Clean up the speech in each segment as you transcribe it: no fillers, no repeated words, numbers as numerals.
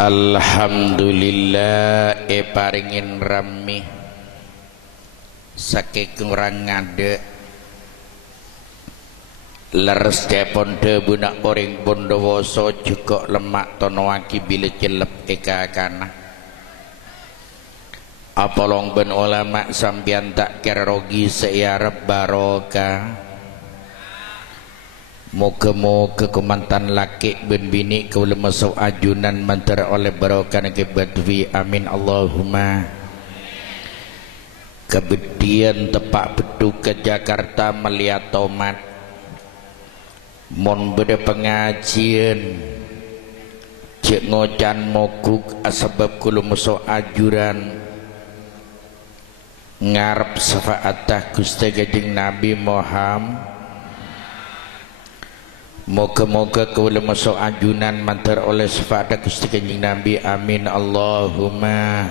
Alhamdulillah paringin rami saking orang ngade leres depon debunak poring bondowoso juga lemak tonoaki bila celep eka kana apolong ben ulama sampian tak kerogi seyarep barokah. Moga-moga kemantan laki ben bini kau masuk ajunan mantar oleh barokah ke badwi amin Allahumma. Kemudian tepak bedu ke Jakarta melihat tomat mon beda pengajian cek ngocan moguk asbab kulu masuk ajuran ngarep syafaatah Gusti Kanjeng Nabi Muhammad. Moga-moga kawula masuk ajunan mantar oleh syafaat Gusti Kanjeng Nabi amin Allahumma.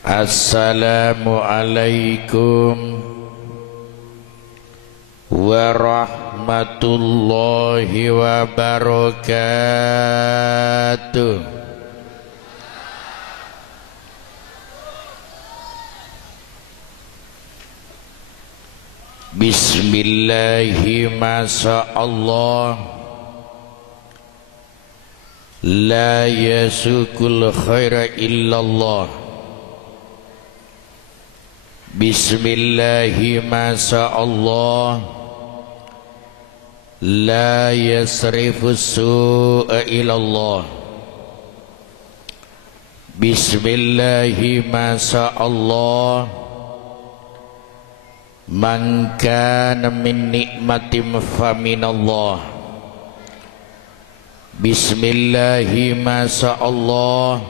Assalamualaikum warahmatullahi wabarakatuh. Bismillahi masa'allah la yasukul khaira illallah. Bismillahi masa'allah la yasrifus su'a ilallah. Bismillahi masa'allah man kana min nikmatin fa minallah. Bismillahi masa'allah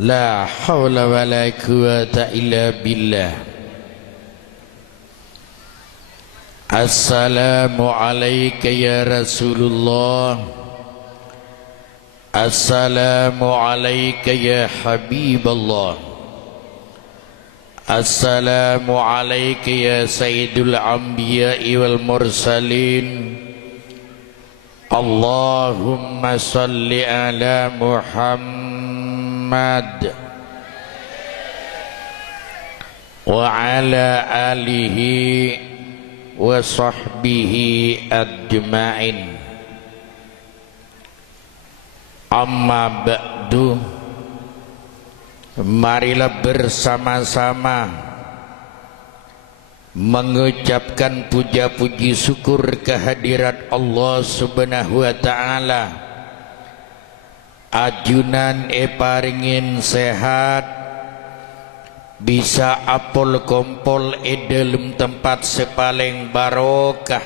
la hawla wa la quwata illa billah. Assalamu alayka ya Rasulullah. Assalamu alayka ya Habiballah. Assalamu alayka ya Sayyidul Anbiya'i wal Mursalin. Allahumma salli ala Muhammad wa ala alihi wa sahbihi ajma'in. Amma ba'du, marilah bersama-sama mengucapkan puja-puji syukur kehadirat Allah Subhanahu wa ta'ala. Ajunan paringin sehat bisa apol kompol dalam tempat sepaling barokah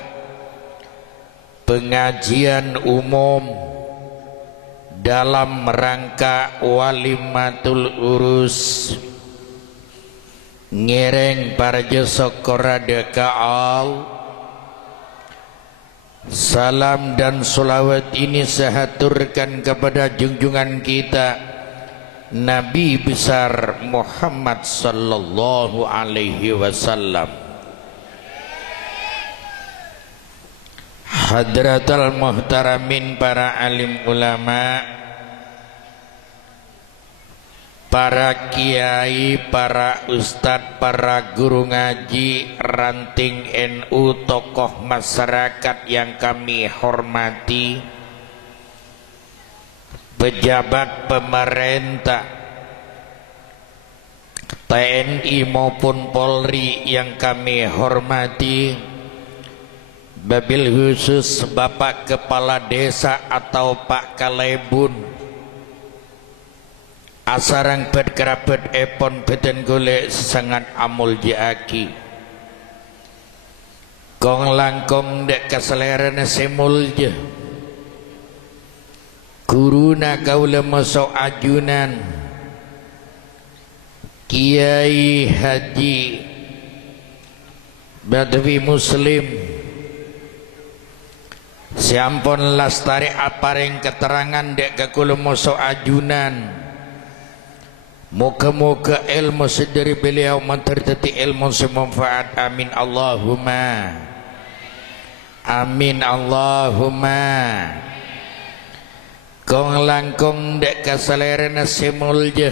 pengajian umum dalam rangka walimatul urus ngereng para josokorada ka'al. Salam dan solawat ini saya haturkan kepada junjungan kita Nabi besar Muhammad sallallahu alaihi wasallam. Hadratul muhtaramin para alim ulama, para kiai, para ustadz, para guru ngaji, ranting NU, tokoh masyarakat yang kami hormati, pejabat pemerintah, TNI maupun Polri yang kami hormati, wabil khusus Bapak Kepala Desa atau Pak Kalebun, asarang berkerabat epon beten golek sangat amul jaaki kong langkong dek keseleran semulja kuruna kaula masuk ajunan Kiai Haji Badwi Muslim siampun lastari apareng keterangan dek kakula masuk ajunan. Moga-moga ilmu sedari beliau menterteti ilmu semanfaat amin Allahumma. Amin Allahumma. Kong langkong dek kasalerena semulja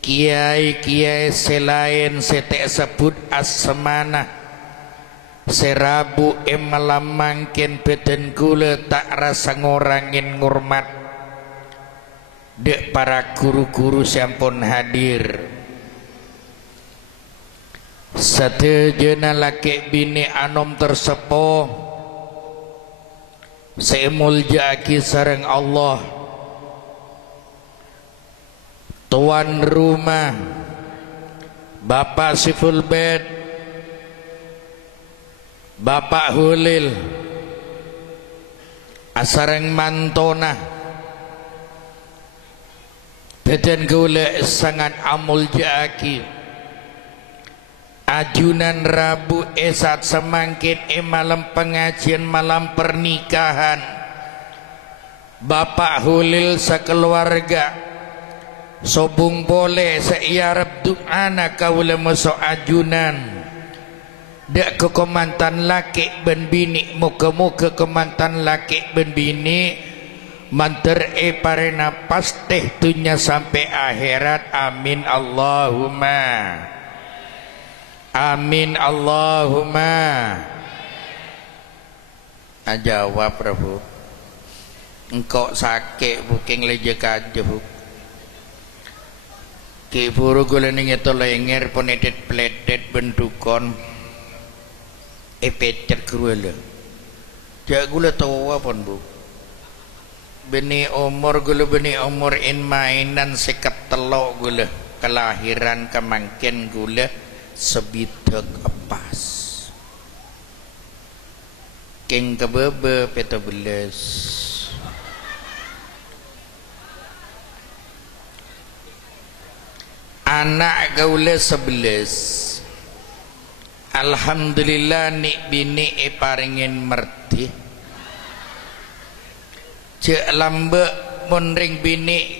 kiai-kiai selain setek sebut asmana serabu malam mangkin beden gula tak rasa ngorangin ngurmat dek para guru-guru sampun hadir sadayana laki bini anom tersepo semuljaki sareng Allah tuan rumah Bapak Siful Bed Bapak Hulil asareng mantona beden gula sangat amuljaki ajunan Rabu esat semangkin malam pengajian malam pernikahan Bapak Hulil sekeluarga sobung boleh seiarab du'ana kaula masuk ajunan dak ke kemantan laki ben bini muka-muka kemantan laki ben bini manter parena pasteh tunya sampai akhirat amin Allahumma amin Allahumma jawab Prabu engkau sakit buking leje kaje bu ki buru gula ningeto lenger ponedet pledet bendukon pecer gruele jak gula tawa pon bu beni umur gula beni umur in mainan sekat telok gula kelahiran kemangkin gula sebidak epas king kebebe peta beles anak gaula 11 alhamdulillah nik bini paringin merti cek lambe monring bini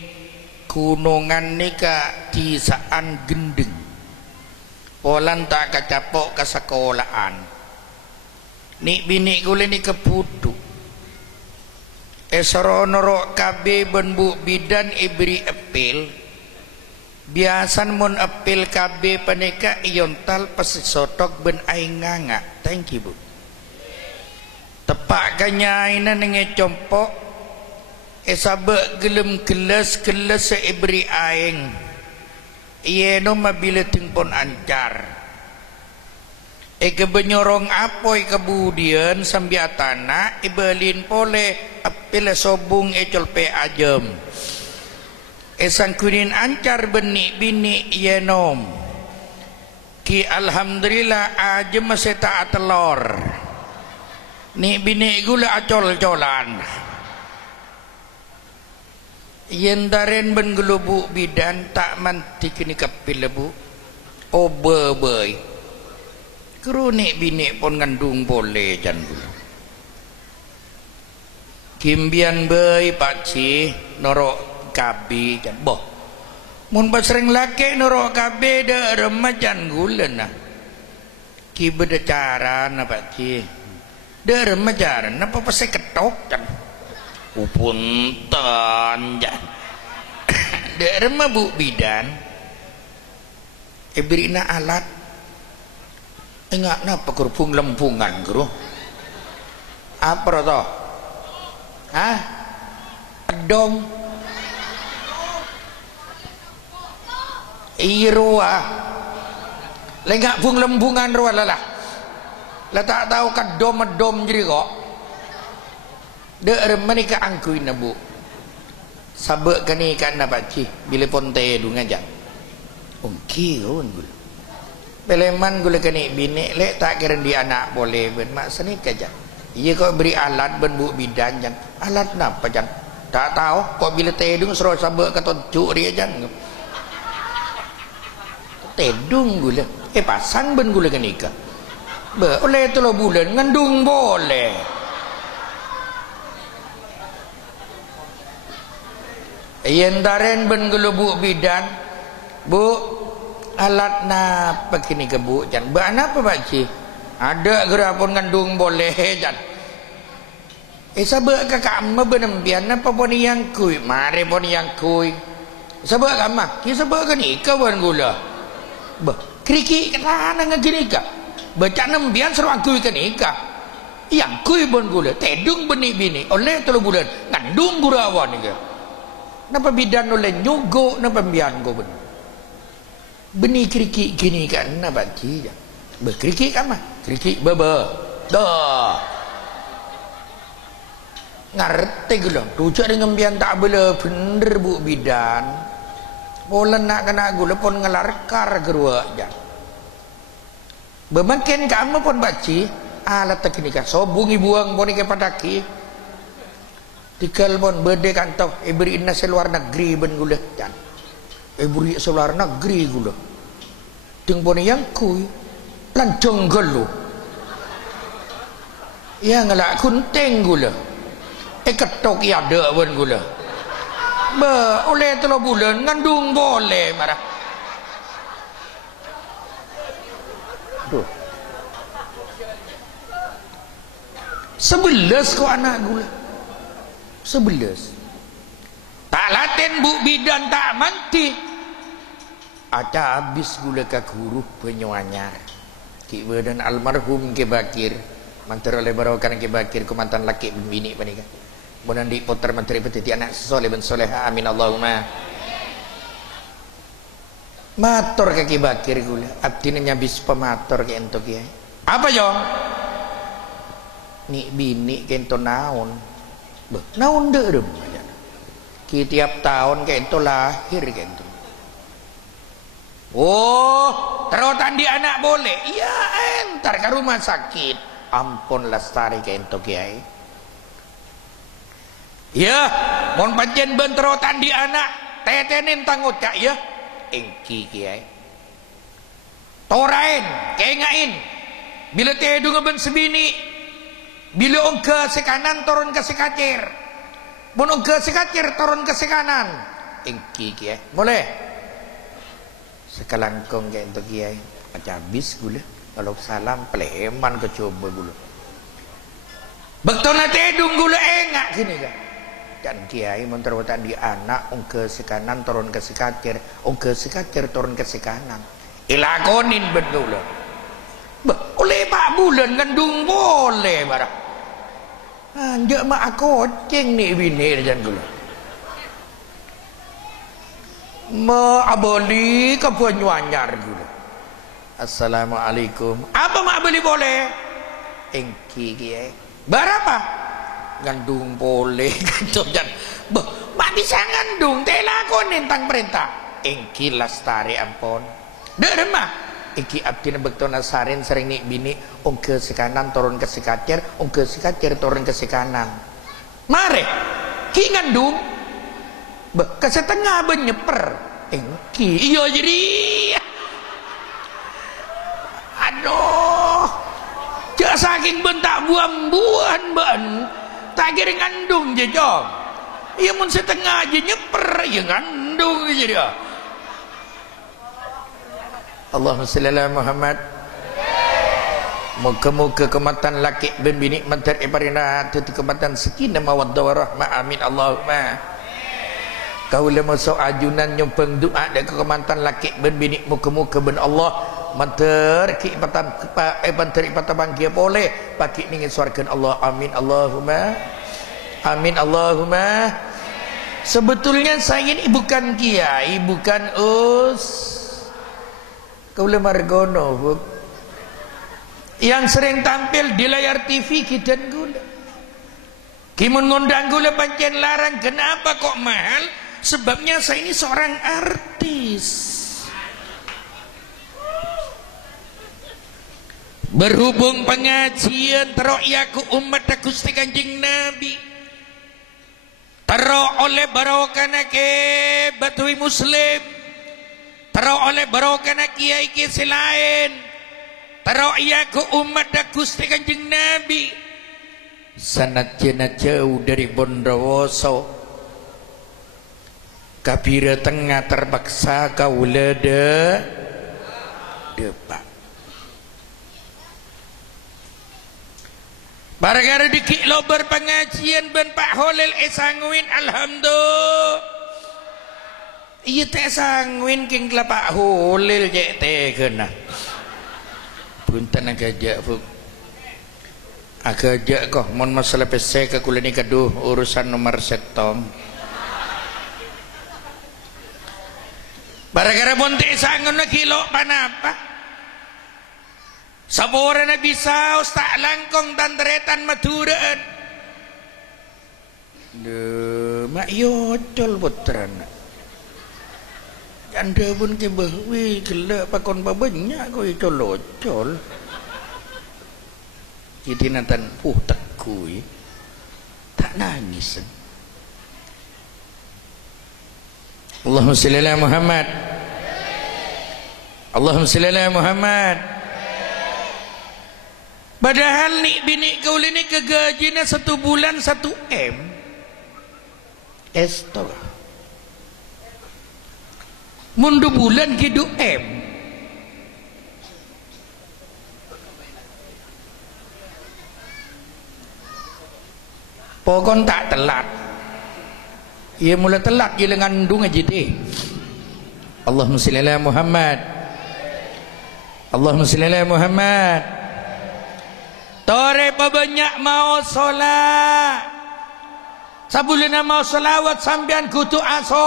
kunungan nika tisaan gendeng polan tak kacapok ke sekolahan nik bini gula ni keputu esronoro kabe benbu bidan ibri epil biasan mun apil KB paneka iontal pasisotok ben ainganga thank you bu tepak kanyaina nenge compok esabe gelem keles seibri aing ieno mabila tingpon ancar kebenyorong apoi kemudian sambiatana ibelin pole apil sobung colpe ajem esang kunin ancar benik bini yenom ki alhamdulillah aja masih tak telur ni bini gula acol-colan yen daren ben gelubu bidan tak manti kini kepil lebu obebei keruni bini pon ngandung boleh jan gula kimbian bei pakci norok kabe jan boh mun basreng laki norok kabe de remajan gulen nah ki beda cara na pakci de remajan napa pasai ketok jan upunten jan de remabu bidan berina alat enggak napa kerupung lempungan guru apa to hah dong irua lengak bung lembungan ruah lah tak tahu kadom jadi kok de remani ka angkuin bu sabek kani kan nabaci bila ponte du ngajak ongki on gul beleman gula kani bini lek tak kira di anak boleh ben mak seni kajak iya kok beri alat ben bu bidan jan alat napa jan tak tahu kok bila tedung suruh sabek ka tonjuk dia jan tedung gula pasang ben gula kenika boleh 3 bulan ngandung boleh yen daren ben gula bu bidan bu alat napa kini ke bu jan ba napa pak ci ada gerapun ngandung boleh jan Sabak kakak amma benembian apa pun yang kui, mari pun yang kui. Sabak amma, ki sabak kan ika wan gula. Bah, kriki kana ngagini ka. Baca nembian seru kui kan ika. Yang kui pun gula, tedung benih bini. Oleh 3 bulan, ngandung gurawan ika. Napa bidan oleh nyugo napa bian go ben. Benih kriki gini kan napa ci. Bah kriki amma, kriki baba. Dah. Ngerti gula rujak dengan bian tak boleh bener bu bidan boleh nak kena gula pun ngelarkar gerua aja bemakin kamu pun baci alat teknik sobungi buang pun ke padaki tikal pun berde kantok ibri inna seluar negeri ben gula jan ibri seluar negeri gula ting pun yang kui lancong gelu yang ngelak kunteng gula ketok ya ada pun gula ba oleh 3 bulan ngandung boleh marah tuh 11 kok anak gula 11 tak laten bu bidan tak manti ada habis gula ke guru penyuanyar ki badan almarhum ke bakir mantar oleh barawakan ke bakir ku mantan laki bini panika bonan di putar menteri petiti anak soleh ben soleha amin Allahumma matur kaki bakir gula abdine nyabis pematur ke entuk ya apa yo ni bini ke ento naon beh naon deurem aja ki tiap tahun ke ento lahir ke ento oh terotan di anak boleh iya entar ke rumah sakit ampun lestari ke ento kiai ya, mon pancen benterotan di anak, tetenin tangut cak ya, engki kiai. Torain, kengain, bila tedu ngeben sebini, bila ongke sekanan turun ke sekacir, mon ongke sekacir turun ke sekanan, engki kiai. Boleh? Sekalangkong kayak untuk kiai, aja habis gula. Kalau salam pleman kecoba gula. Bektona tedung gula engak gini kan. Dan kiai menterotan di anak ongke sekanan turun ke sekacir ongke sekacir turun ke sekanan ilakonin betul oleh pak bulan ngandung boleh marah anjak mak aku ceng nih bini dan gula ma aboli ke penyuanyar gula assalamualaikum apa mak beli boleh engki kiai berapa ngandung boleh gitu jan mak bisa ngandung telakonin tang perintah engki lastari ampun dek remah engki abdina bektona sarin sering nik bini ongke sekanan turun ke sekacir ongke sekacir turun ke sekanan mare ki ngandung ke setengah benyeper engki iya jadi aduh jak saking bentak buang-buan ban tak kira ngandung je jom iya mun setengah aja nyeper ya ngandung aja dia Allahumma salli ala Muhammad muka-muka kematan laki ben bini mantar iparina tutu kematan sakinah mawaddah warahmah amin Allahumma kaula masuk ajunan nyumpeng doa dan kematan laki ben bini muka-muka ben Allah mantar ki ipatan mantar ipatan bangkia boleh pakai ningin suarkan Allah amin Allahumma amin Allahumma sebetulnya saya ini bukan kiai bukan kaula margono yang sering tampil di layar TV kita gula kimun ngundang gula pancen larang kenapa kok mahal sebabnya saya ini seorang artis berhubung pengajian teroyaku umat Gusti Kanjeng Nabi tero oleh barokana ke batui muslim tero oleh barokana kiai kiai lain teroyaku umat Gusti Kanjeng Nabi sanadyan jauh dari Bondowoso kabira tengah terpaksa kaula depak Bara-gara dikik lo berpengajian ben Pak Holil sangwin alhamdulillah. Iya teh sangwin king la Pak Holil cek teh kena. Punten agak fuk. Agak kok mon masalah PC ke kula ni kaduh urusan nomor setong. Bara-gara bonte sangun na kilo panapa? Sabora na bisaw tak langkong tandretan maduraan. Mak yocol putran. Anda pun ke bahwi gelak pakon babanya ko icolocol. Jadi nantan takui tak nangis. Allahumma salli ala Muhammad. Allahumma salli ala Muhammad. Padahal nih bini kau ini kegajinya 1 bulan 1 M. Esto. Mundu bulan kidu M. Pokon tak telat. Ia mula telat ia ngandung aja deh. Allahumma shalli ala Muhammad. Allahumma shalli ala Muhammad. Tore banyak mau solat. Sabulina mau solawat sampean kudu aso.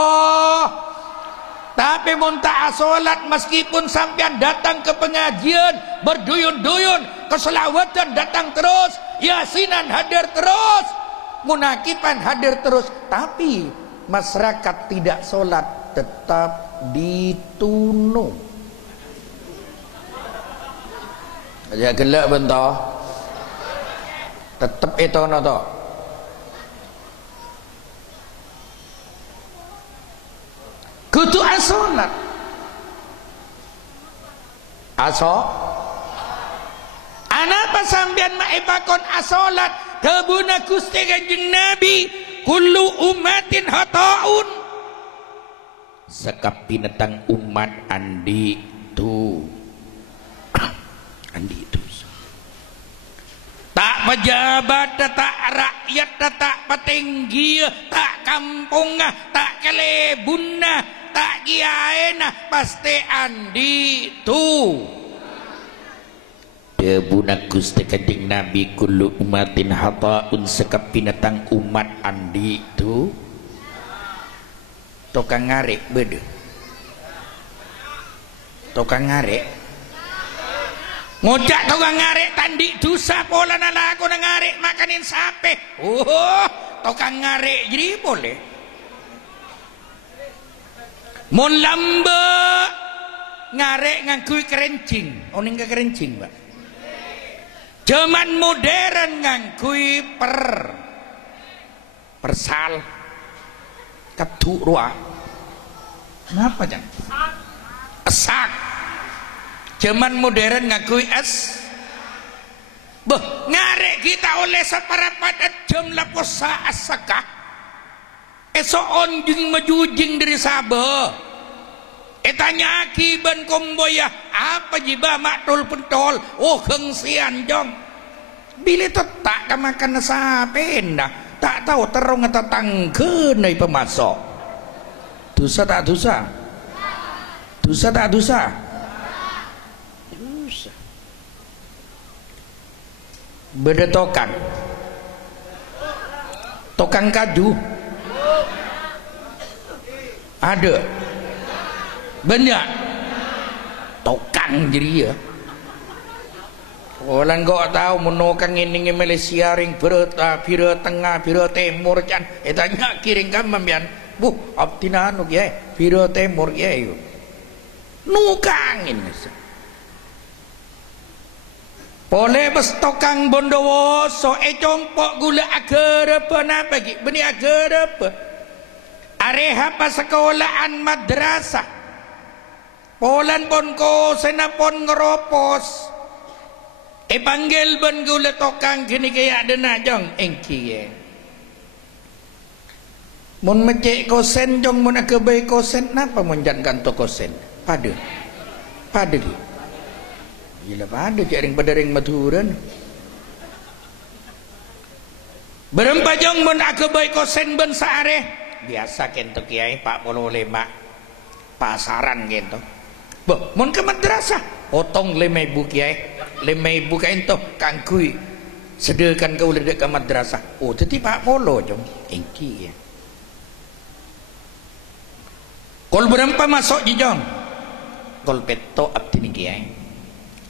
Tapi munta asolat meskipun sampean datang ke pengajian berduyun-duyun keselawatan datang terus, yasinan hadir terus, munakipan hadir terus, tapi masyarakat tidak solat tetap ditunu. Aja gelak bentar. Tetap itu noto. Kudu asolat. Aso. Anapa sampean maibakon asolat? Kebuna Gusti Kanjeng Nabi, kullu umatin hataun. Sekap binatang umat andi tu. Andi itu. Tak pejabat, tak rakyat, tak petinggi, tak kampung, tak kelebun, tak kiai, pasti andi tu. Debuna Gusti Kanjeng Nabi kullu umatin hataun, sekap binatang umat andi tu. Tukang ngarek bede. Tukang ngarek. Ngojak tukang ngarek tandi dosa pola nala aku ngarek makanin sape. Tukang ngarek jadi boleh. Mon lamba ngarek ngangkui kerencing. Oning ke kerencing, Pak. Zaman modern ngangkui persal. Ketu ruah. Kenapa jang? Esak. Zaman modern ngakui es. Ngarek kita oleh separapat jam laposa asakah. Esok onjing majujing dari Sabah. Etanya akiban komboya apa jiba maktul pentol. Oh kengsian jong. Bila tak kamakan sapenda. Tak tahu terong atau tangke nai pemasok. Dosa tak dosa? Dosa tak dosa? Beda tokang kaju ada banyak tokang jadi ya orang kok tahu menokang ini Malaysia ring berita biro tengah biro timur kan tanya kiring kan membian optina anu ya biro timur ya yuk nukangin boleh bestokang Bondowoso compok gula agar apa napa ki beni agar apa areha pas sekolahan madrasah polan pon ko senapon ngeropos panggil ben gula tokang kini kaya dena jong engki ye mun mecek kosen jong mun akebai kosen napa mun jangan to kosen pada ki gila pada cek ring pada ring maturan berempajong mun aku baik kosen ben saare biasa kentuk kiai 45 pasaran gitu boh mun ke madrasah potong 5.000 kiai 5.000 kento kangkui sedekan kau ledek ke madrasah oh tadi 40 jong engki ya kol berempa masuk jijong kol peto abdi ni kiai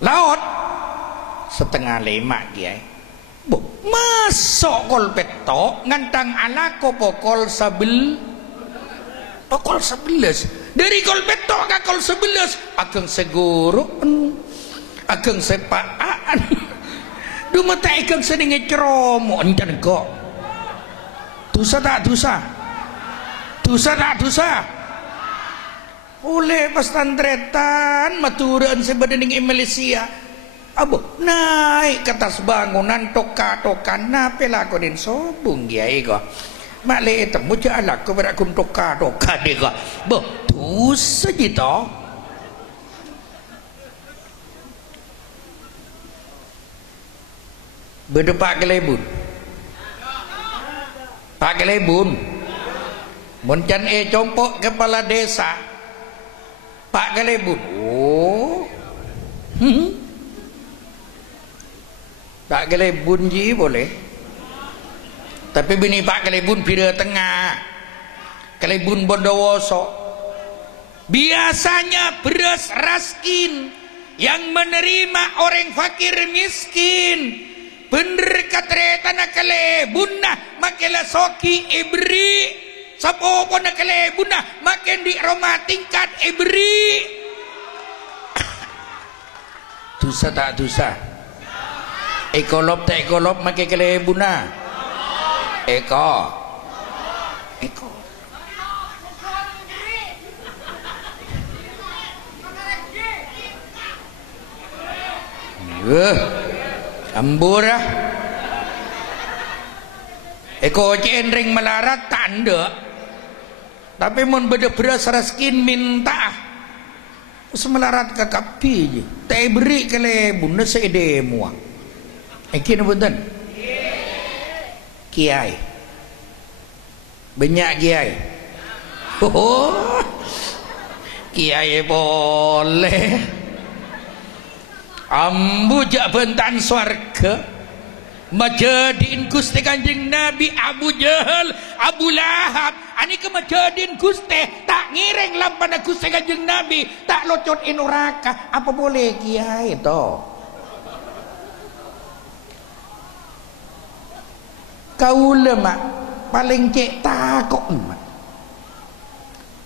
laut setengah 5 kiai bu masuk kol peto ngantang alako pokol 11 dari kol peto ke kol 11 ageng seguru ageng sepaan dumata ageng sedinge ceromo encan kok dosa tak dosa oleh pestantretan maturan sebadening Malaysia abo naik ke atas bangunan toka-tokan nape lakonin sobung kiai ko mak le temu jalak ko berakun toka-toka de ko boh dosa gitu berdepak kelebun pak kelebun muncan compok kepala desa Pak Kelebun oh Pak Kelebun ji boleh tapi bini Pak Kelebun pira tengah Kelebun Bondowoso biasanya beras raskin yang menerima orang fakir miskin bener katre tanah Kelebun nah makela soki ibri sapo pun nak kelebun nah makin di rumah tingkat ibri dosa tak dosa ekolop tak ekolop makin kelebun nah eko ambur ah eko cenring melarat tanda tapi mun beda beras raskin minta semelarat ke kapi je tak beri kelebun na seide mua kini betul kiai banyak kiai oh kiai boleh ambu jak bentan swarga majadiin Gusti Kanjeng Nabi Abu Jahal Abu Lahab ani ke majadiin Gusti tak ngiring lampana Gusti Kanjeng Nabi tak locot inuraka apa boleh kiai to kaula mak paling cek takok mak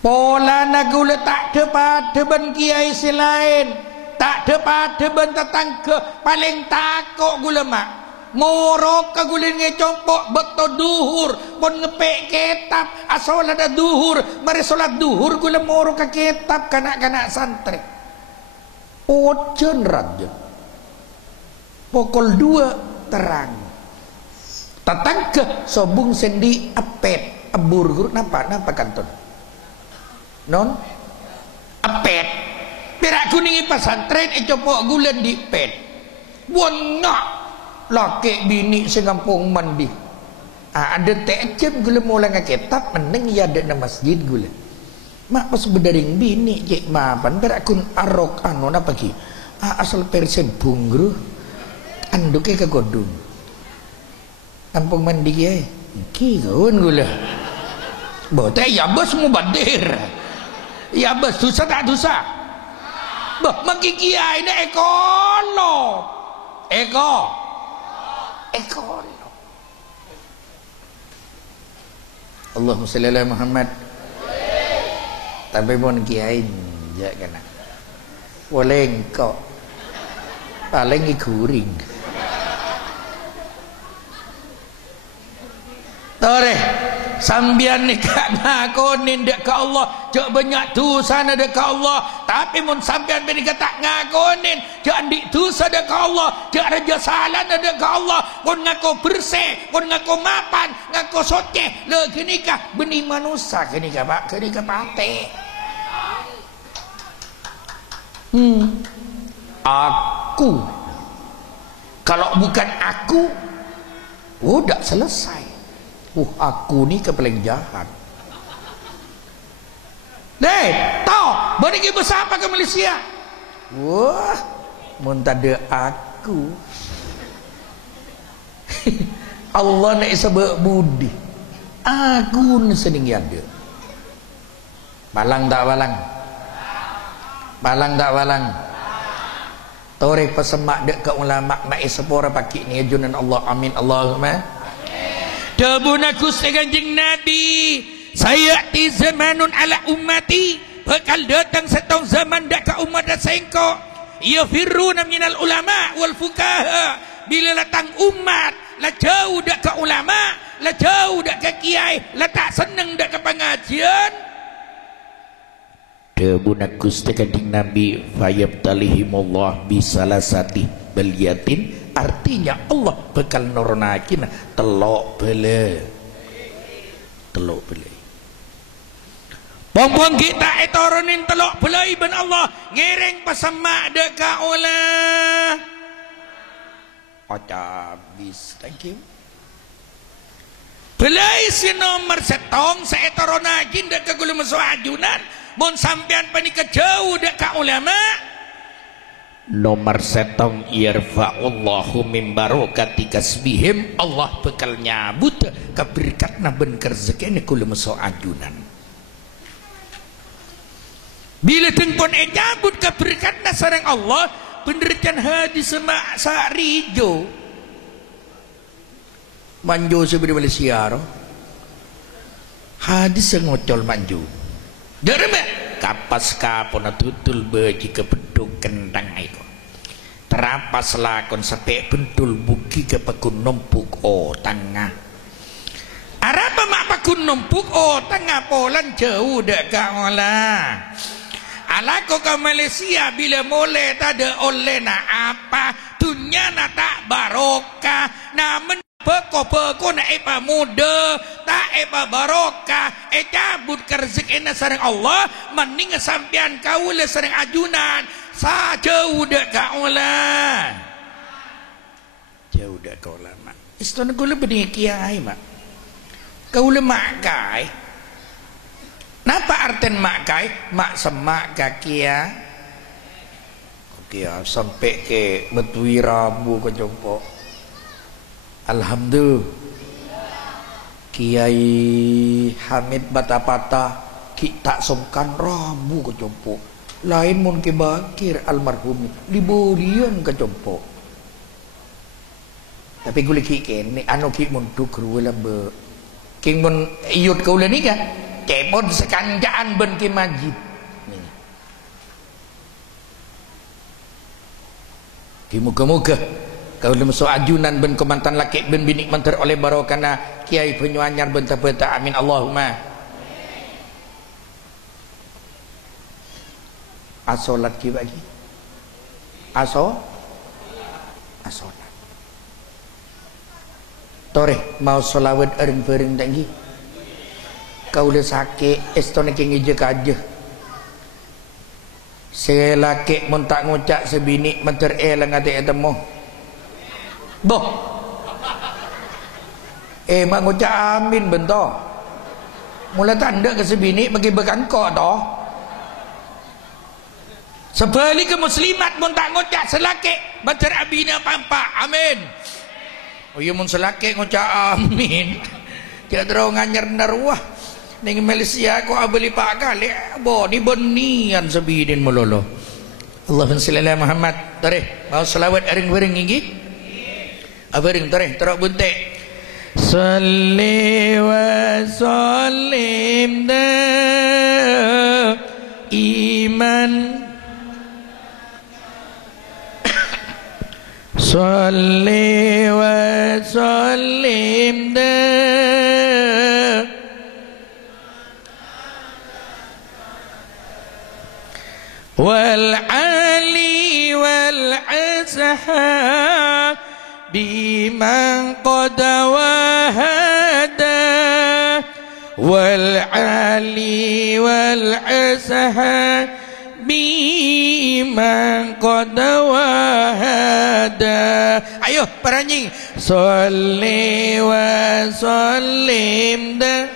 pola nagula tak depan ben kiai selain tak depan ben tetangga paling takok gula mak ngorok kagulin ngecompok beto duhur pun ngepek kitab asal ada duhur mari solat duhur gula ngorok ke kitab kanak-kanak santri ojen raja pukul 2 terang tetangga sobung sendi apet abur guru nampak kanton non apet perak kuningi pesantren compok gulen di pet buangak laki bini sengampung mandi ada tejem gula mulai ngaketab mending ya ada na masjid gula mak pas bedaring bini cek mapan berakun arok anu apa ki asal persen bunggru anduke ke godung kampung mandi ya ki kawan gula bote ya bos mau badir ya bos dosa tak dosa bah maki kiai ini eko Allahumma sholli ala Muhammad tapi pun kiai ya kena boleh kok paling guring tore sambian nikah ngakonin dek ke Allah jauh banyak dosa dek ke Allah tapi mun sambian menikah tak ngakonin jangan di dosa dek ke Allah jangan raja salah dek ke Allah mun ngaku bersih mun ngaku mapan ngaku soteh le kenikah benih manusia kenikah pak kenikah pate aku kalau bukan aku udah selesai Aku ni kan paling jahat. Deh, tahu bagi besar apa ke Malaysia? Wah, mun tak ada aku. Allah nak sebab budi. Aku ni senang ada. Balang tak balang? Balang tak balang? Toreh pesemak dek ke ulama mak sepora pakik ni ajunan Allah. Amin Allahumma. Tabun aku seganjing Nabi. Sayati zamanun ala ummati, bakal datang setong zaman dak ka umat dak sengko yafirruna minal ulama wal fuqaha. Bila datang umat la jauh dak ka ulama, la jauh dak ka kiai, la tak seneng dak ka pengajian. Debunaku sekanjing Nabi fayabtalihimullah bisalasati baliyatin, artinya Allah bakal nurunakin telok bele. Telok bele. Bong-bong kita etoronin telok belai ben Allah ngereng pasemak deka olah ocabis. Thank you. Belai si nomor setong seetoronagin deka gula masuk ajunan mon sampean panika jauh deka ulama nomor setong yarfa'ullahu min barokati kasbihim, Allah bakal nyabut keberkatna ben kerzekine gula masuk ajunan. Bila tempon nyabut keberkatna sareng Allah penderjan hadis semak sarijo manjo seberi Malaysia roh hadis ngocol manjo derme kapas kapona tutul beji ke beduk kendang aiko terapas lakon sampai bentul buki ke pakun numpuk tengah arapa mak pakun numpuk tengah polan jauh dek ka olah. Alako ke Malaysia bila mulai tak ada oleh na apa dunia na tak barokah na menpeko-peko na epa muda tak epa barokah cabut ke rezeki na sareng Allah mending sampian kau le sareng ajunan sa jauh dek ka olah jauh dek ka olah mak istana kau le berdiri kiai mak kau le mak kai. Napa arten mak kai? Mak semak kaki ya. Oke ya, sampai ke betui rabu ke jompo. Alhamdulillah. Kiai Hamid Batapata ki tak songkan rabu ke jompo. Lain mun ke bakir almarhum liburian ke jompo. Tapi gule ki kene anu ki mun dukru lambe. King mun iyut kau le ni kan? Kemon sekanjaan ben ki majid ki muka-muka kau masuk ajunan ben kemantan laki ben binik menter oleh barokana kiai penyuanyar ben tapeta amin Allahumma. Asolat ki bagi asolat tore mau solawat ering-ering tinggi kau dah sakit estone king ije kaje selaki mun tak ngucak sebini menter lang ate temu boh mak ngucak amin bento mula tanda ke sebini bagi bekan kok toh sebalik ke muslimat mun tak ngucak selaki menter abina pampa amin oh iya mun selaki ngucak amin dia terus nganyar narwah ning Malaysia ko abeli pak kali bo di benian sebidin melolo. Allahumma shalli ala Muhammad. Tareh mau selawat aring-aring iki aring tareh terok bunte salli wa sallim da iman salli wa sallim da والعالي والعزها بمن قد وهدى والعالي والعزها بمن قد وهدى. Ayo para nying Salli wa sallim da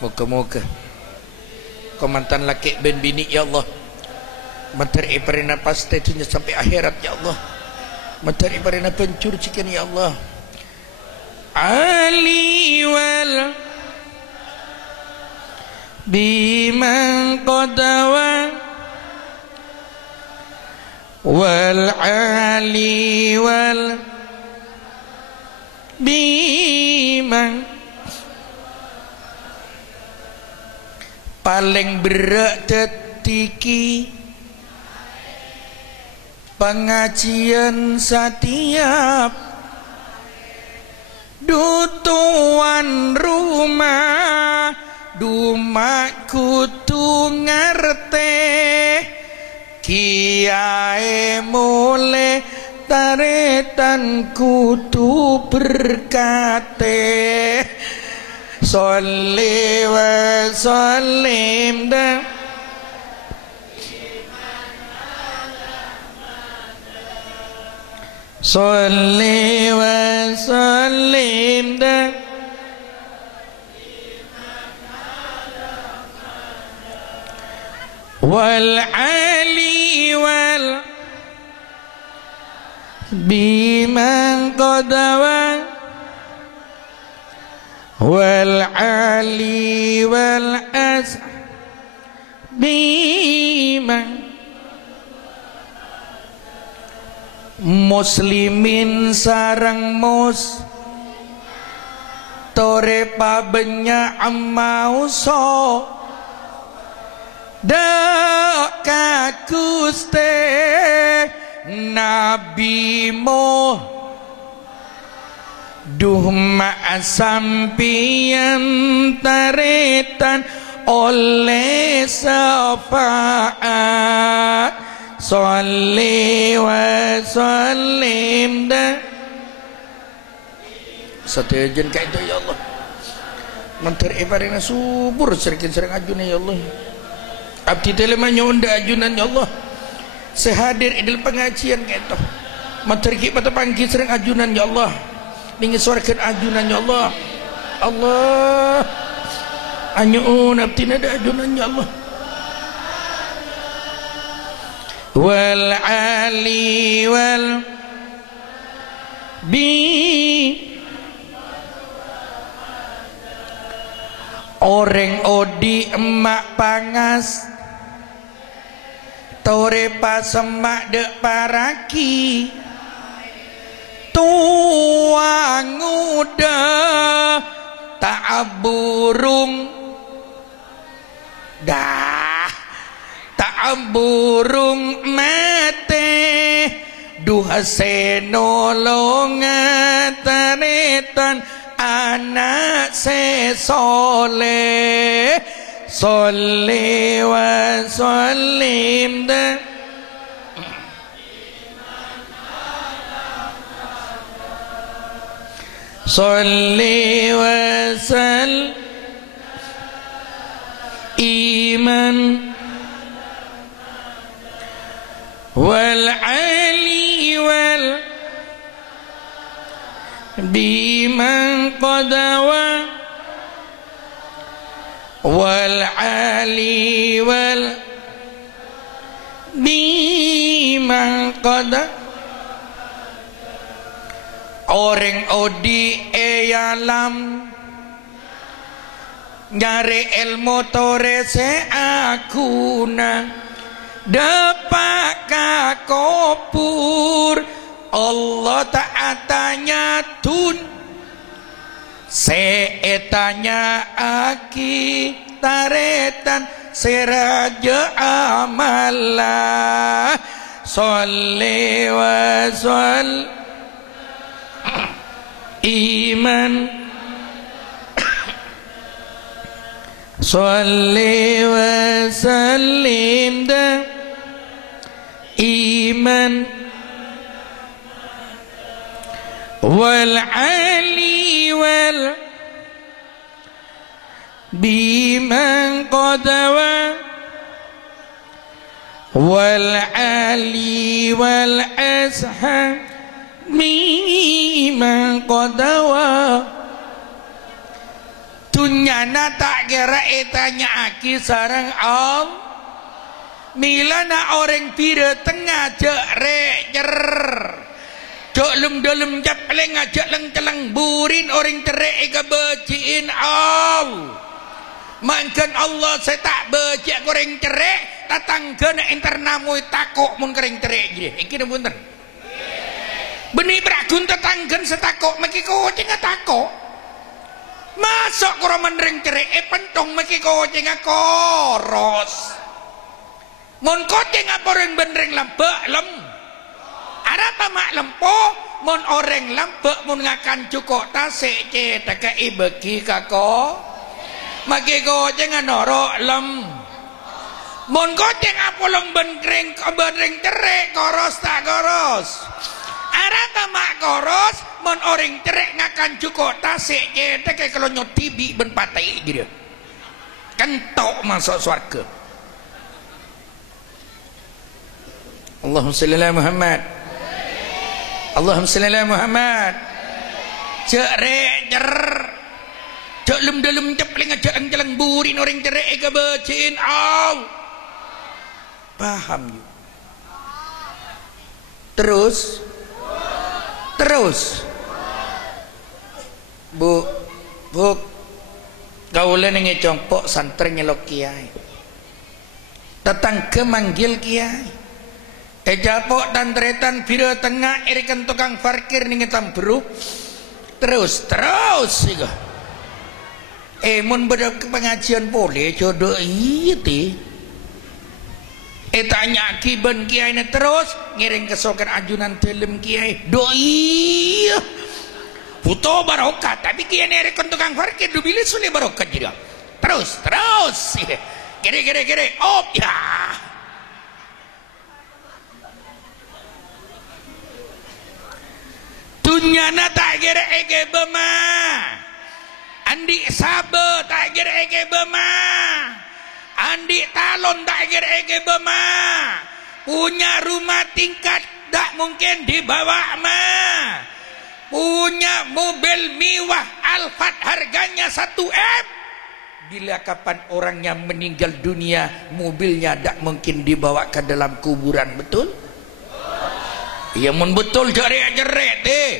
Moga-moga kau mantan laki ben bini ya Allah, menteri iparina pasti dunia sampai akhirat ya Allah, menteri iparina pencur cikan ya Allah. Ali wal biman qadawa wal ali wal biman paling berat tetiki pengajian setiap dutuan rumah dumaku tu ngerte kiai mulai taretan kutu berkate Salli wa sallim da Salli wa sallim da wal ali wal biman qadawa wal ali wal as biman muslimin sarang mus tore pabenya amauso dak kakuste nabi mo duh ma'asampian taretan oleh syafaat Salli wa sallim da Setiajan kayak itu ya Allah, menteri iparina subur sering ajunan ya Allah, abdi telemanya unda ajunan ya Allah, sehadir idil pengajian kayak itu menteri kita panggil sering ajunan ya Allah, menyesuaikan ajunan ya Allah. Allah anyun abdi nada ajunan ya Allah. Wal ali wal bi orang odi emak pangas tore pasemak dek paraki tuang udah tak burung dah tak burung mate duha senolongan taretan anak sesole Salli wa sallim da Salli wa sallim iman wal ali wal biman qadawa wal ali wal biman qadawa orang odi eyalam nyari ilmu tore se akuna dapat kakopur Allah ta'atanya tun seetanya aki taretan seraja amalah Salli wa sallim iman Salli wa sallim da iman wal ali wal biman qadawa wal ali wal ashab mimman qadawa tunyana tak kira etanya aki sarang al milana orang pira tengah jek rejer jok lum dalam japleng ajak leng telang burin orang terek ega beciin al mangkan Allah saya tak becik goreng cerek datang kena internamu takok mun goreng cerek je iki punten benih beragun tetanggan setakok maki kucing takok masuk kuraman ring cerek pentong maki kucing koros mun kucing apa ring benring lembek lem ada apa mak lempo mun orang lembek mun ngakan cukup tasik ce takai beki kako maki kucing norok lem mun kucing apa lem benring cerek koros tak koros arata mak koros mon orang cerek ngakan cukup tasik je tak kalau nyot tibi ben patai gitu kentok masuk surga. Allahumma shalli ala Muhammad Allahumma shalli ala Muhammad cerek jer cek lem dalam cepling aja jalan burin orang cerek ke becin au paham you terus bu gaulan yang ngecompok santrinya lo kiai tetangga manggil kiai japok dan tretan biro tengah irikan tukang parkir nih ngetam bro terus juga mun beda pengajian boleh jodoh iya tanya kiban kiai ini terus ngiring kesokan ajunan dalam kiai doi butuh barokah tapi kiai ini rekon tukang parkir dubili sulit barokah juga terus kiri op ya dunyana tak kira ege bema andi sabe tak kira ege bema andi talon tak kira ege bema punya rumah tingkat tak mungkin dibawa mah punya mobil mewah Alphard harganya 1M bila kapan orangnya meninggal dunia mobilnya tak mungkin dibawa ke dalam kuburan betul ya mun betul jeret deh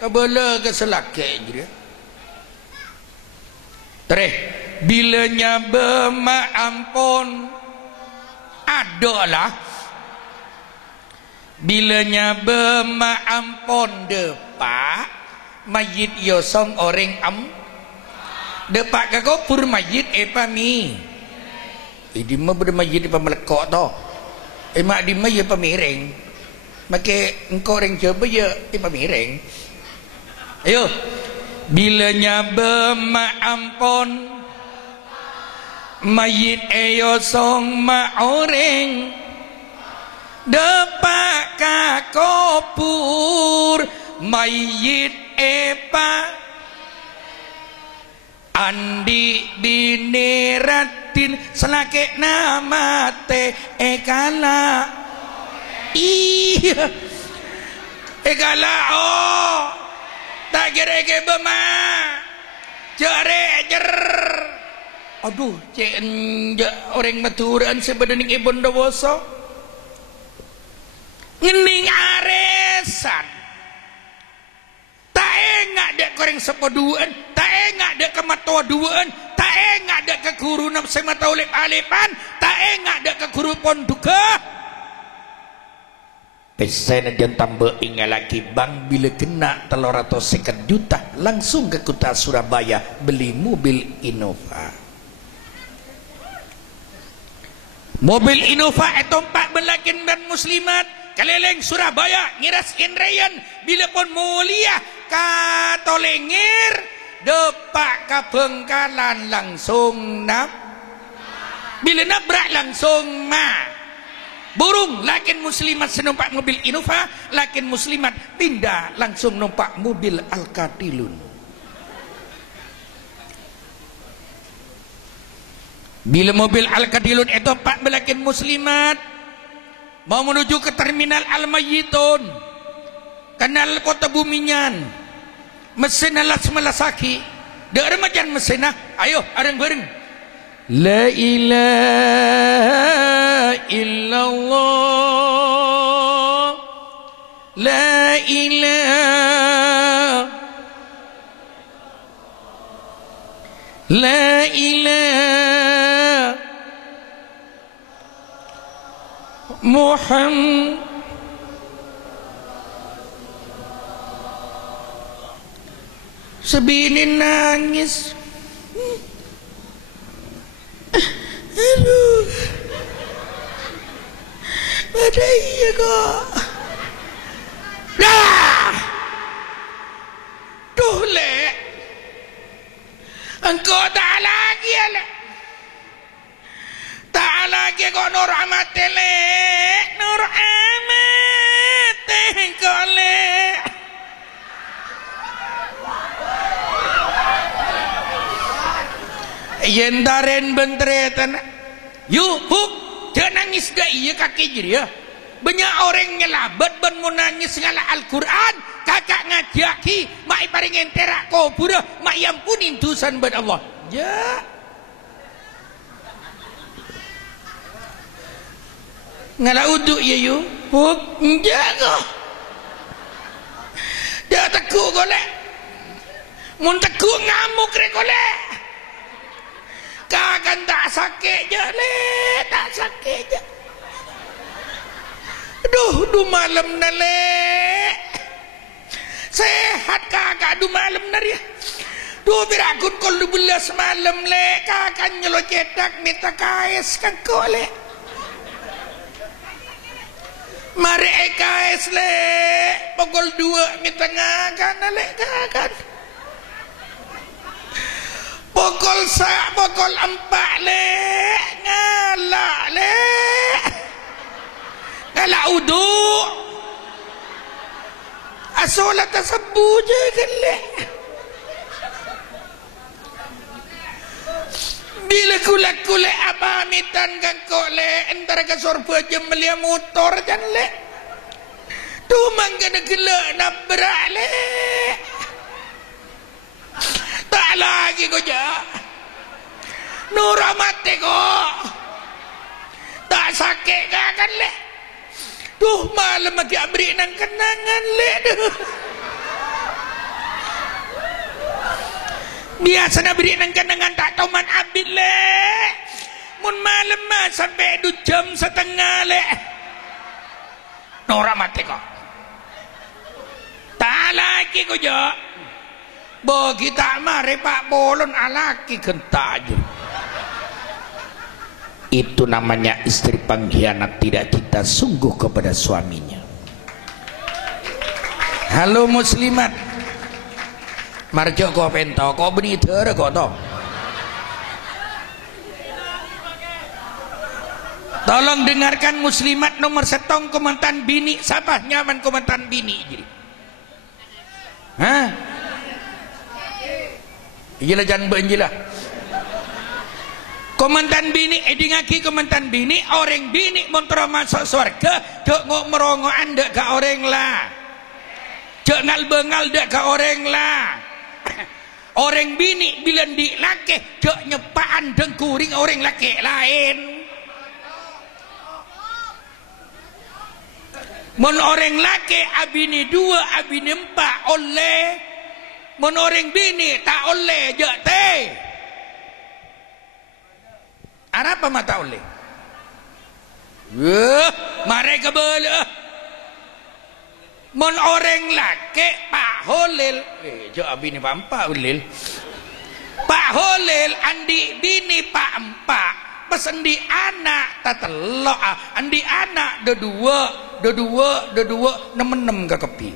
kabala ke selake je tereh bilanya bema ampun adalah bilanya bema ampun depak mayit yosong orang depak ke kubur mayit pami di mah ber mayit pa melekok to mak di mah ya pamiring make engkau orang coba ya pamiring ayo bilanya bema ampun mayit yosong ma orang depak ka kubur mayit epa andi bineratin selake nama te ekala iya ekala oh tak kira bema jer aduh cek orang maturan sebenarnya ibon dawoso ngening aresan tak enggak dek koreng sepaduan tak enggak dek kematawa duaan tak enggak dek ke guru nam semata olip alipan tak enggak dek ke guru ponduka pesena dan tambah ingat lagi bang bila kena telur atau 1 juta langsung ke kota Surabaya beli mobil Innova itu 4 belakin dan muslimat keliling Surabaya ngiras inrayan bila pun mulia katolengir depak ke Bengkalan langsung bila nabrak langsung burung lakin muslimat senumpak mobil Innova lakin muslimat pindah langsung numpak mobil Al-Katilun Bila mobil Al-Kadilun itu 14 muslimat mau menuju ke terminal Al-Mayyitun, kanal Kota Buminyan, mesin alas melasaki, dak remajan mesin. Ayo bareng-bareng. La ilaha illallah, la ilaha, la ilaha Muhammad. Sebini nangis. Aduh, pada iya kok. Dah, tuh le, engkau tak lagi le, tak lagi kok Nur Ahmad le, Nur Ahmad kok le. Yendaren bentretan yuk buk dia nangis gak iya kaki jadi ya banyak orang ngelabat ben mau nangis ngala Al-Quran kakak ngajaki mak paring enterak kubur mak yampunin dosan ben Allah ya ngala uduk ya yuk buk jago dia tekuk golek mun tekuk ngamuk rek golek kakan tak sakit je le, tak sakit je. Duh malam na le. Sehat kakak du malam na dia. Duh birakut kol 12 malam le, kakak nyelo cetak minta kais kakak le. Mari kais le, pukul 2 minta ngakan le kakak. Pukul 4 le ngala le ngala uduk asolat tasabu je kan le bila kula abamitan kan kok le entar ka sorba je melia motor kan le tu mangga gela nabrak le tak lagi kau ja Nur Ahmad kok tak sakit kan le tuh malam lagi abri nang kenangan le biasa nak beri nang kenangan tak tahu man abid le mun malam mah sampai 2 jam setengah le Nur Ahmad kok tak lagi kau ja bagi tak mari Pak Bolon alaki gentak aja. Itu namanya istri pengkhianat tidak cinta sungguh kepada suaminya. Halo muslimat marjo kau pento kau beni tere kau toh tolong dengarkan muslimat nomor 1 komentan bini siapa nyaman komentan bini jadi hah iyalah jangan banjilah komentan bini edingaki komentan bini orang bini montro masuk surga dok ngok merongo anda ke orang lah dok ngal-bengal dek ke orang lah orang bini bila di laki dok nyepaan dengkuring orang laki lain mon orang laki abini 2 abini 4 oleh mon orang bini tak oleh je teh apa mata oleh mereka boleh mon orang laki Pak Holil je bini Pak Holil Pak Holil andi bini Pak Empak pesen di anak tak telok andi anak dua nemen ke kepi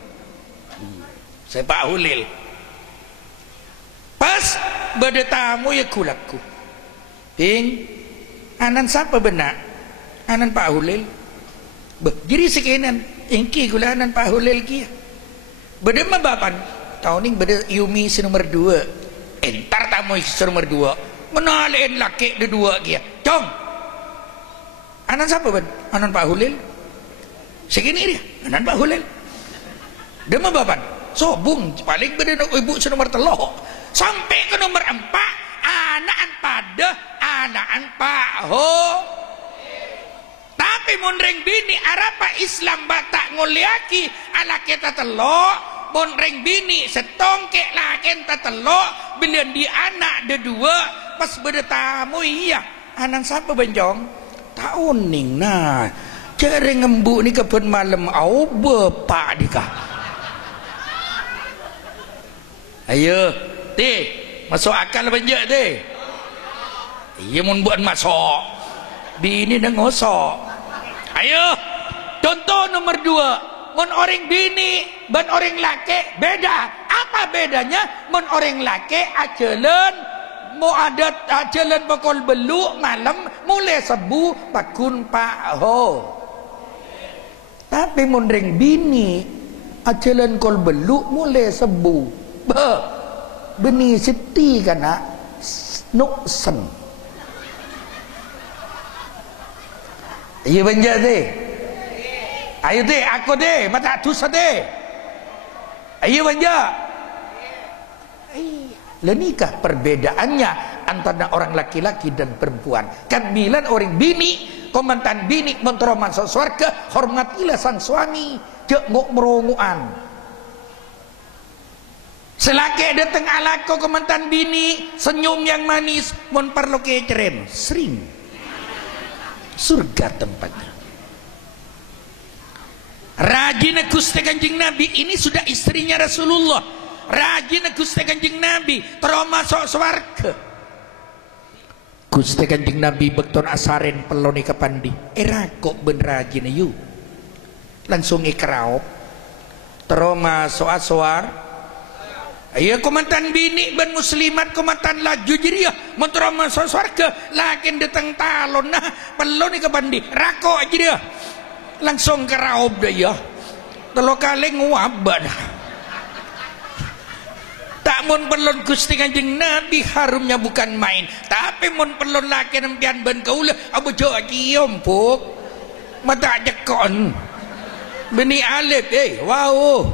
saya Pak Holil pas bertamu ya kulaku ting anan siapa benak anan Pak Holil jadi sekian ingki gula anan Pak Holil kia beda mah bapan tahun ini beda Yumi si nomor 2 entar tamu si nomor 2 menalain laki dua kia cong anan siapa ben anan Pak Hulil segini dia anan Pak Hulil dia mah baban sobung paling beda ibu nomor telok sampai ke nomor 4 anaan pada anaan Pak Ho tapi monreng bini arapa Islam batak nguliaki anak kita telok monreng bini setongkek lakin ta telok bilian di anak de dua pas beda tamu iya anan siapa benjong tauning nah cere ngembu ni kepun malam au bepak dikah ayo teh masuk akal benjak teh iya mun buat masuk bini dah ngosok ayo contoh nomor 2 mun orang bini ban orang laki beda apa bedanya mun orang laki acelen mau adat acelen bakal beluk malam mulai sebu bakun Pak Ho tapi mun orang bini acelen kol beluk mulai sebu beni siti kana nuksen iya banja deh ayo deh aku deh mata dosa deh ayo banja lenikah perbedaannya antara orang laki-laki dan perempuan kan bilang orang bini komandan bini mentero masuk surga hormatilah sang suami jek ngok merunguan selaki datang alako komandan bini senyum yang manis mon perlu kecerem sering surga tempatnya rajin Gusti Kanjeng Nabi ini sudah istrinya Rasulullah rajin Gusti Kanjeng Nabi terus masuk swarga Gusti Kanjeng Nabi bekton asaren peloni kapandi kok ben rajin yu langsung ikraop terus masuk aswar iya komandan bini ben muslimat komandan laju jiriah mentera masuk surga lakin datang talon nah pelon ni kebandi rako aja dia langsung ke raub dia telo kali nguabad tak mun pelon Gusti Kanjeng Nabi harumnya bukan main tapi mun pelon laki nempian ben kaula abu jo kiom puk mata jekon beni alif wow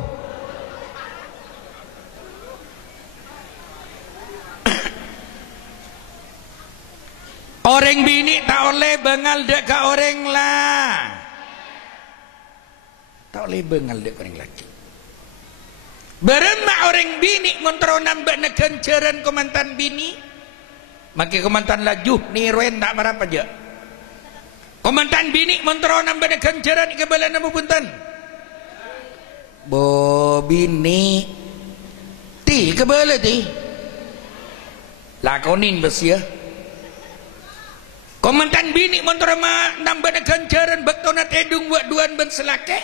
orang bini tak oleh bengal dek ke orang lah tak oleh bengal dek orang laki beremak orang bini ngontro nambah negenceran komandan bini maki komandan laju ni ruen tak marah aja komandan bini ngontro nambah negenceran kebalan nama punten bo bini ti kebala ti lakonin besia komandan bini montorama nambah ganjaran baktonat edung buat duan ben selake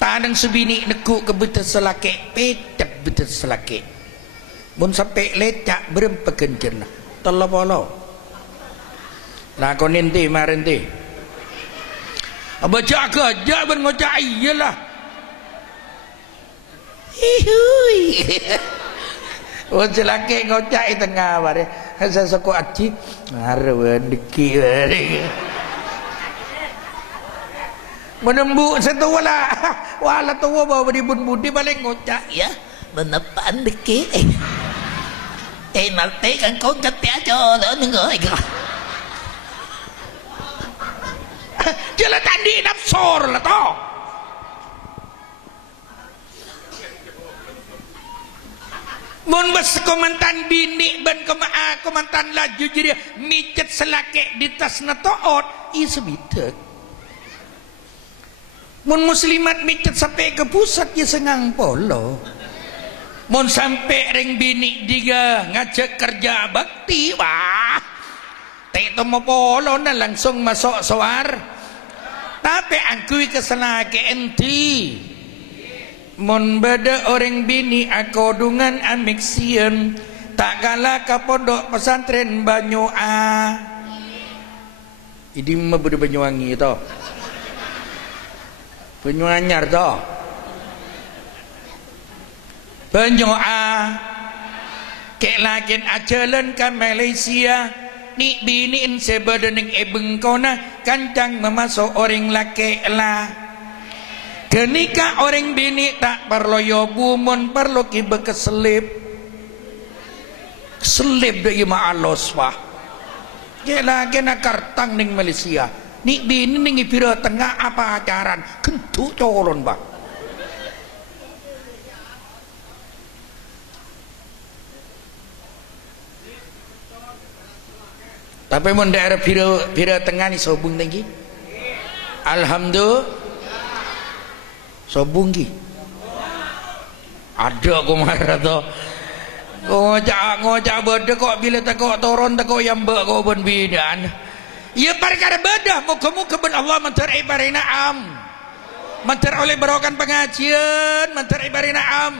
tanang subini neku ke betul selake pedap betul selake mun sampai lecak berempat ganjarna tolo polo lakonin ti marin ti baca aja ben ngocak iyalah hihui oh celake ngocak di tengah bare saya suku aji ngareun deki bare menembuk satu wala tua bawa dibun budi balik ngocak ya menepan deki nanti kan kau ketia cho đỡ những người jalan tadi nafsor lah toh mun bes komandan bini ban komandan laju jadi micet selake di tas natoot isebidek mun muslimat micet sampai ke pusat ya sengang polo mun sampai ring bini diga ngajak kerja bakti wah tak temu polo na langsung masuk soar tapi angkui keselake enti mun beda orang bini aku dungan amiksien tak kalah ke pondok pesantren Banyu A ini mah beda Banyuwangi itu Banyuanyar toh Banyu A Kek lakin ajalan ke Malaysia ni biniin sebedening bengkona kancang memasuk orang laki lah. Kenika orang bini tak perlu yobumun perlu kibe keselip. Selip de ima alos wah. Kek lakin akartang ning Malaysia. Ni bini ning pira tengah apa acaran kentu colon bah. Tapi mun daerah pira tengah ni sobung tinggi. Alhamdulillah. Sobung ki. Ada ko marah tu. Ngojak beda kok bila takok toron takok yang mbak ko ben bidan. Ya perkara beda muka-muka ben Allah mentar ibarina am. Mentar oleh berokan pengajian, mentar ibarina am.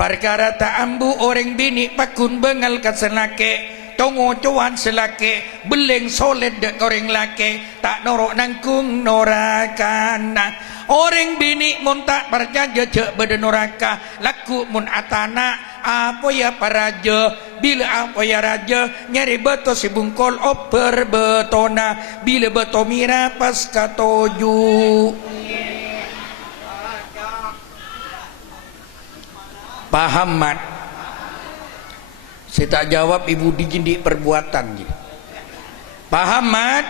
Perkara tak ambu orang bini pakun bengal kasenake. Tongo cuan selake beleng solid dek orang lake tak norok nangkung norakana orang bini mun tak percaya jejak beda noraka laku mun atana apa ya paraja bila apa ya raja nyari beto si bungkol oper betona bila beto mira pas katoju paham mat. Saya tak jawab ibu dijindik perbuatan je. Paham mat?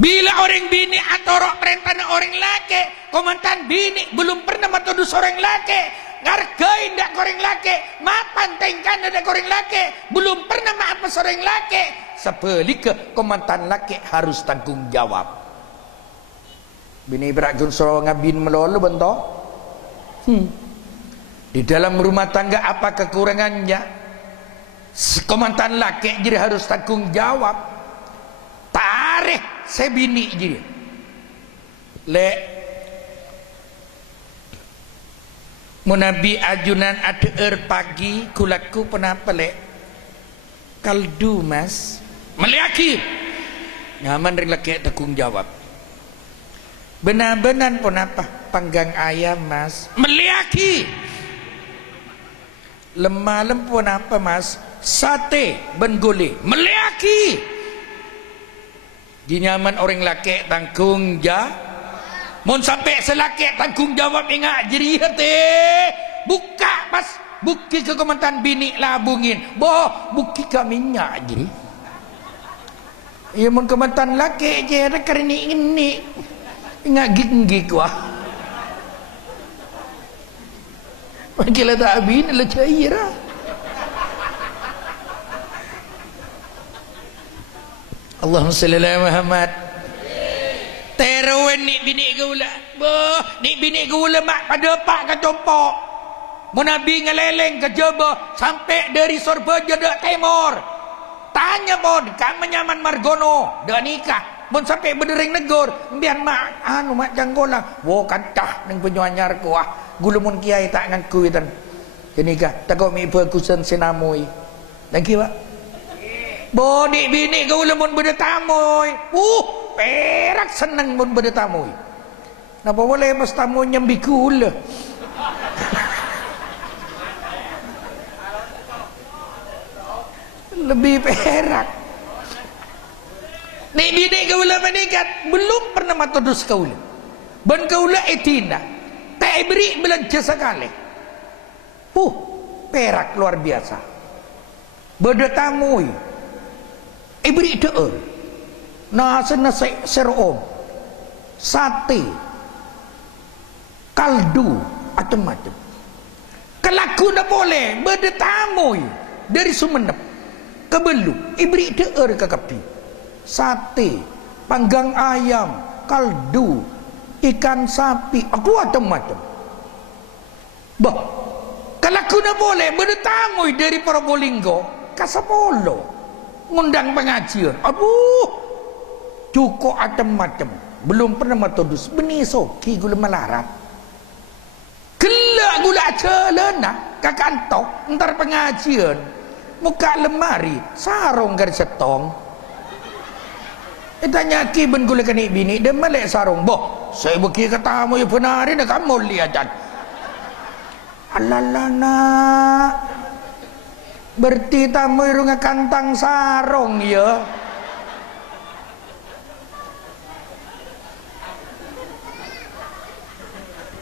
Bila orang bini atau perintah orang laki, komandan bini belum pernah matodus orang laki, ngargain dak orang laki, mapan tengkan dak orang laki, belum pernah maaf orang laki. Sebelika komandan laki harus tanggung jawab. Bini berak gunsoro ngabin melolo bentok. Di dalam rumah tangga apa kekurangannya? Komandan laki jadi harus tanggung jawab. Tarik sebini jadi. Lek munabi ajunan ada pagi kulaku penapa lek kaldu mas meliaki nyaman ring laki tanggung jawab. Benar-benar penapa panggang ayam mas meliaki. Lemah lempuan apa mas? Sate bengole meliaki. Di nyaman orang laki tanggung jawab. Mun sampai selaki tanggung jawab ingat jadi hati. Buka pas buki ke komandan bini labungin. Boh buki ke minyak jadi. Ya mun komandan laki je ada kerini ini. Ingat gig wah. Makila tak abin lah cairah. Allahumma salli ala Muhammad. Terowen ni bini gula. Boh, ni bini gula mak pada pak ke compok. Munabi ngeleleng ke Jaba sampai dari Sorbaja dak Timur. Tanya bon, kamu nyaman Margono dak nikah. Mun sampai berdering negor, biar mak anu mak janggola. Wo kantah ning penyuanyar ku ah. Gulumun kiai tak ngaku dan jenika takut mi perkusan sinamoi lagi pak bodi bini gulumun berdetamoi perak seneng mun berdetamoi napa boleh pas tamu nyambi gula lebih perak nih bini gula menikah belum pernah matodus kaula ban kaula etina tak beri belanja sekali. Perak luar biasa. Berdetamui. Beri deer. Nasi serom. Sate. Kaldu. Macam-macam. Kelaku dah boleh. Berdetamui. Dari Sumenep. Ke Belu. Beri deer ke kapi. Sate. Panggang ayam. Kaldu. Ikan sapi, aku macam-macam. Bah, kalau aku nak boleh bertamui dari Probolinggo ke Sapolo, ngundang pengajian. Aduh, cukup macam-macam. Belum pernah matodus. Beniso, ki gula melarat. Gelak gula celana, kakantok, ntar pengajian. Muka lemari, sarung garis setong. Tanya ki ben gula kanik bini, dia melek sarung. Boh, saya bagi katamu ya benar ini kamu lihat. alalana berarti tamu irunga kantang sarong ya.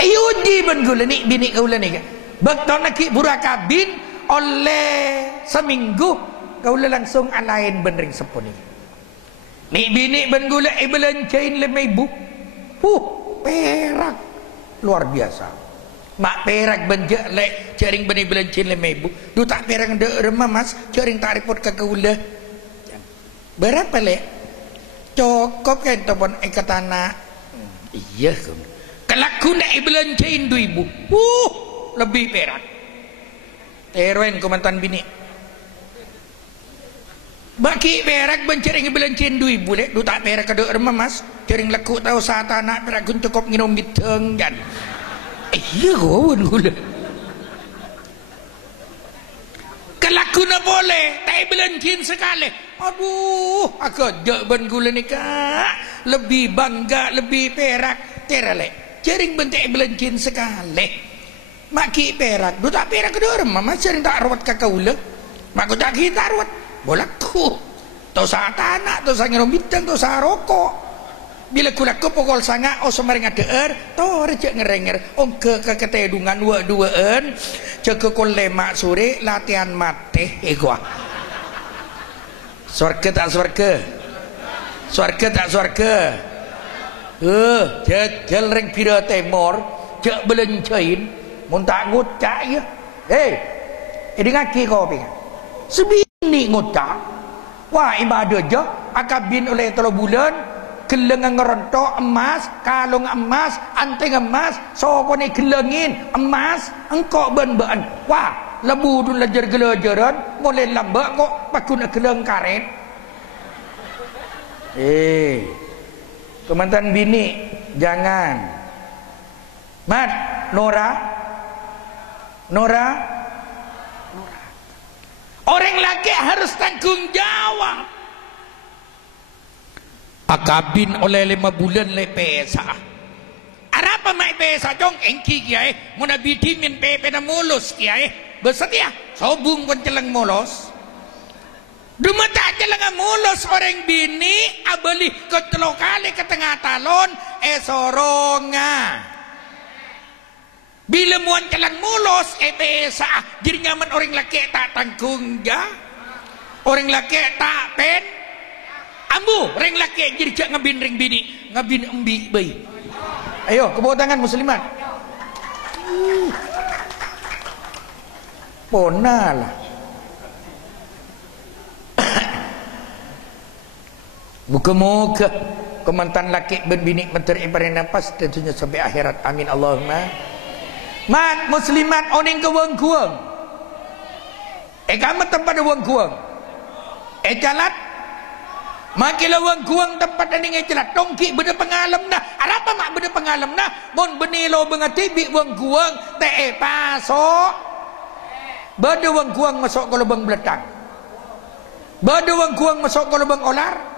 Ayudi ben gula ni bini kaula ni kan. Bakto nak burakabin oleh seminggu kaula langsung alain ben ring sepon ni. Ni bini ben gula belancain 5.000. Perak luar biasa. Mak perak ben je lek cering beni belancain 5.000. Du tak perak de remah mas cering tak report ke kaula. Berapa lek? Cukup kan topon katana. Iya kan. Kalau aku nak belancain 2.000, lebih perak. Teroin komandan bini. Baki perak bencering belancain 2.000 lek, du tak perak kada remah mas. Cering laku tahu saat anak perak kun cukup nginom biteng kan. Iya kawan gula. Kalau aku nak boleh, tak belancain sekali. Aduh, aku jak ben gula ni kak. Lebih bangga, lebih perak. Teralek. Cering bentik belancain sekali. Maki perak, du tak perak kedua mama cering tak rawat kakaula. Mak tak kita rawat. Bolaku. Tau sa anak, tau sa nginom bintang, tau sa rokok. Bila kulaku pokol sanga o semaring adeer, tau recek ngerenger. Om ke ketedungan duaan, cek kol lemak sore latihan mate gua. Swarga tak swarga? Swarga tak swarga? Jajal ring pira temor cek belencain mun tak ngucak ya. Ini ngaki kau pingat sebini ngucak wah ibadah je akabin oleh 3 bulan gelengan ngerontok emas kalung emas anting emas soko ni gelengin emas engkau ben-ben wah lebu dun lejar gelajaran mulai lambak kok pakuna geleng karet. Komandan bini jangan Mat Nora orang laki harus tanggung jawab. Akabin oleh 5 bulan le pesa arapa mai pesa jong engki kiai muna bitimin pepe na mulus kiai bersetia sobung kon celeng molos. Duma tak jelang mulus orang bini abeli ke 3 kali ke tengah talon soronga. Bila muan jalan mulus besa jadi nyaman orang laki tak tanggung jawab. Orang laki tak pen ambu orang laki jadi cak ngabin ring bini ngabin embi bayi. Ayo ke bawah tangan muslimat. Ponalah. Muka-muka kemantan laki ben bini menteri ibarat nafas tentunya sampai akhirat amin Allahumma. Mat muslimat oning ke wang kuang. Kamu tempat wang kuang. Jalat. Makilah wang kuang tempat aning jalat. Tongki benda pengalam dah. Apa mak benda pengalam dah? Mon benilo bengati bi wang kuang te pasok. Benda wang kuang masuk ke lubang beletang. Benda wang kuang masuk ke lubang olar.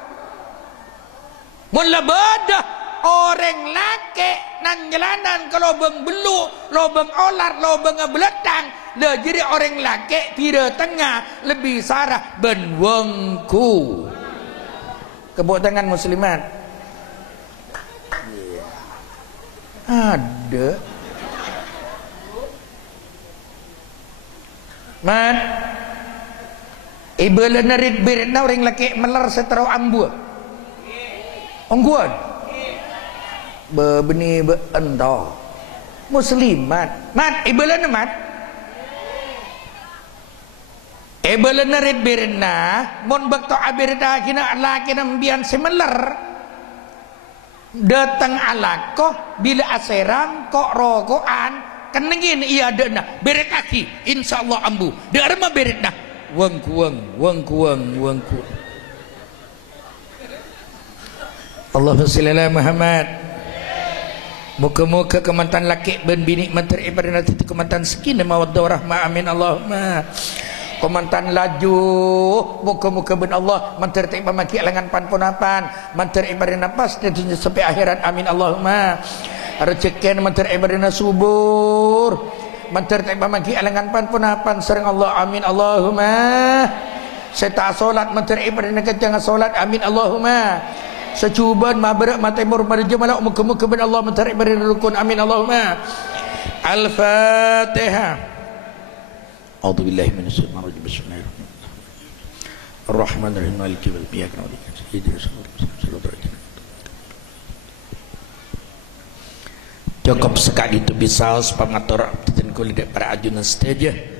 Mula bedah orang laki nan jalanan ke lubang belu, lubang olar, lubang beletang. Le jadi orang laki pira tengah lebih sarah ben wengku. Kebuk tangan muslimat. Ada. Man. Ibu lenerit beritna orang laki melar setero ambu. Ongguan bebeni beentah muslimat mat ibalan mat ibalan narid birna mon bakto abirda kina laki nambian semeler datang alako bila aseram kok rokokan kenengin iya dena beret aki insyaallah ambu derma beretna wang kuang Allahumma shalli ala Muhammad. Muka-muka kemantan laki ben bini menteri ibadah itu kemantan sakinah mawaddah warahmah amin Allahumma. Kemantan laju muka-muka ben Allah menteri tiba maki alangan panpunapan menteri ibadah nafas tentunya sampai akhirat amin Allahumma. Rezeki menteri ibadah subur banter tak bagi alangan pan punapan sering Allah amin Allahumma. Saya tak solat menteri berdana jangan solat amin Allahumma. Secuban mabarak matimur marja malak muka-muka bin Allah menteri berdana rukun amin Allahumma. Al-Fatihah. A'udzubillahi minasyaitonir rajim. Bismillahirrahmanirrahim. Ar-Rahmanir-Rahim. Maliki yaumiddin. Iyyaka na'budu wa iyyaka nasta'in. Cukup sekali itu bisa pengatur kulit para ajunan stage.